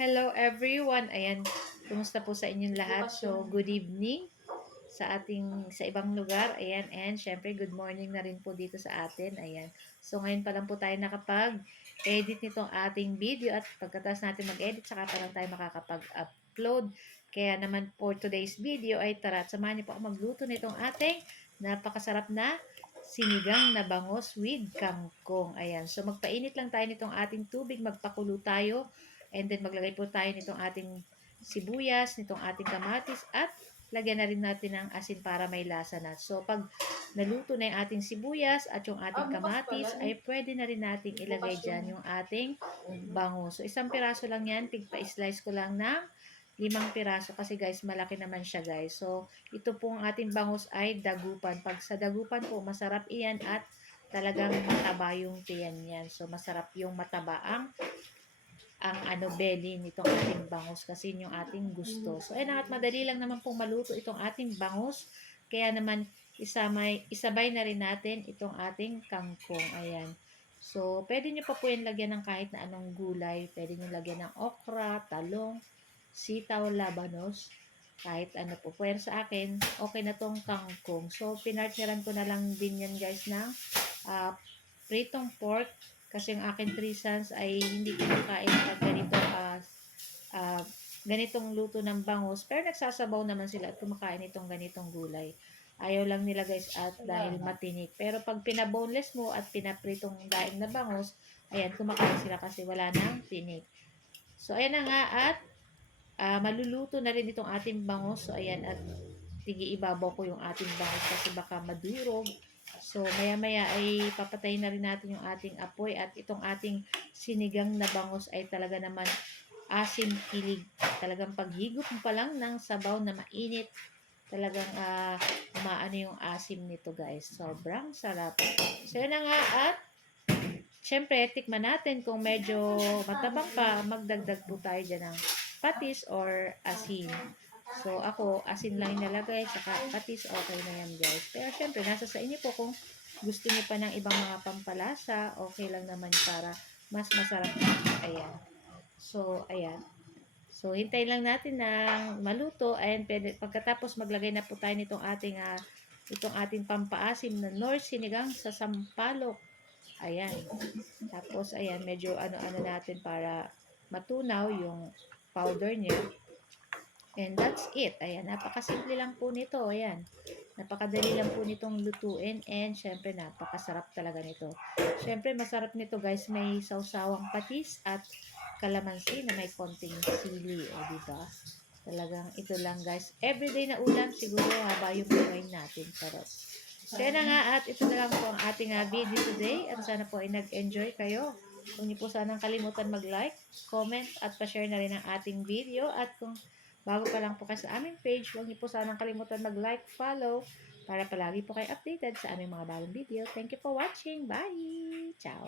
Hello everyone. Ayan, kumusta po sa inyong lahat? So, good evening sa ibang lugar. Ayan, and syempre good morning na rin po dito sa atin. Ayan. So, ngayon pa lang po tayo nakapag-edit nitong ating video at pagkatapos natin mag-edit, saka pa lang tayo makakapag-upload. Kaya naman for today's video ay tara, samahan niyo po ako magluto nitong ating napakasarap na sinigang na bangos with kangkong. Ayan. So, magpainit lang tayo nitong ating tubig, magpakulo tayo. And then maglagay po tayo nitong ating sibuyas, nitong ating kamatis at lagyan na rin natin ng asin para may lasa na. So pag naluto na yung ating sibuyas at yung ating Bukas kamatis, pala. ay pwede na rin nating Bukas ilagay yung dyan yung ating bango. So isang piraso lang yan, tigpa-slice ko lang ng 5 piraso kasi guys, malaki naman siya guys. So ito pong ating bangus ay dagupan. Pag sa dagupan po, masarap iyan at talagang mataba yung tiyan yan. So masarap yung mataba ang belly nitong ating bangus kasi yun yung ating gusto. So, ayun at madali lang naman pong maluto itong ating bangus. Kaya naman, isabay na rin natin itong ating kangkong. Ayan. So, pwede nyo pa po yan lagyan ng kahit na anong gulay. Pwede nyo lagyan ng okra, talong, sitaw, labanos, kahit ano po. Pero sa akin, okay na tong kangkong. So, pinartneran ko na lang din yan guys ng uh, pritong pork kasi yung akin 3 sons ay hindi kumakain pag uh, ganitong luto ng bangus. Pero nagsasabaw naman sila at kumakain itong ganitong gulay. Ayaw lang nila guys at dahil matinik. Pero pag pinaboneless mo at pinapritong daing na bangus, ayan, kumakain sila kasi wala nang tinik. So, ayan na nga at maluluto na rin itong ating bangus. So, ayan at ibabaw ko yung ating bangus kasi baka madurog. So, maya-maya ay papatayin na rin natin yung ating apoy at itong ating sinigang na bangus ay talaga naman asim kilig. Talagang paghigop mo pa lang ng sabaw na mainit, talagang umaano yung asim nito guys. Sobrang sarap. So, yun na nga at syempre, tikman natin kung medyo matabang pa, magdagdag po tayo dyan ng patis or asin. So, ako, asin lang inalagay, saka patis, okay na yan guys. Pero syempre, nasa sa inyo po kung gusto niyo pa ng ibang mga pampalasa, okay lang naman para mas masarap. Ayan. So, ayan. So, hintayin lang natin ng maluto. Ayan, pagkatapos maglagay na po tayo itong ating pampaasim na Nor sinigang sa sampalok. Ayan. Tapos, ayan, medyo ano-ano natin para matunaw yung powder niya. And that's it. Ayan, napakasimple lang po nito. Ayan, napakadali lang po nitong lutuin. And, syempre, napakasarap talaga nito. Syempre, masarap nito guys. May sausawang patis at kalamansi na may konting sili. O, diba? Talagang ito lang guys. Everyday na ulam siguro haba yung buhay natin. Charot. So, yan na nga at ito na lang po ang ating video today at sana po ay nag-enjoy kayo. Kung niyo po sanang kalimutan mag-like, comment at pa-share na rin ang ating video at kung bago pa lang po kayo sa aming page, huwag niyo po sanang kalimutan mag-like, follow para palagi po kayo updated sa aming mga bagong video. Thank you for watching. Bye! Ciao!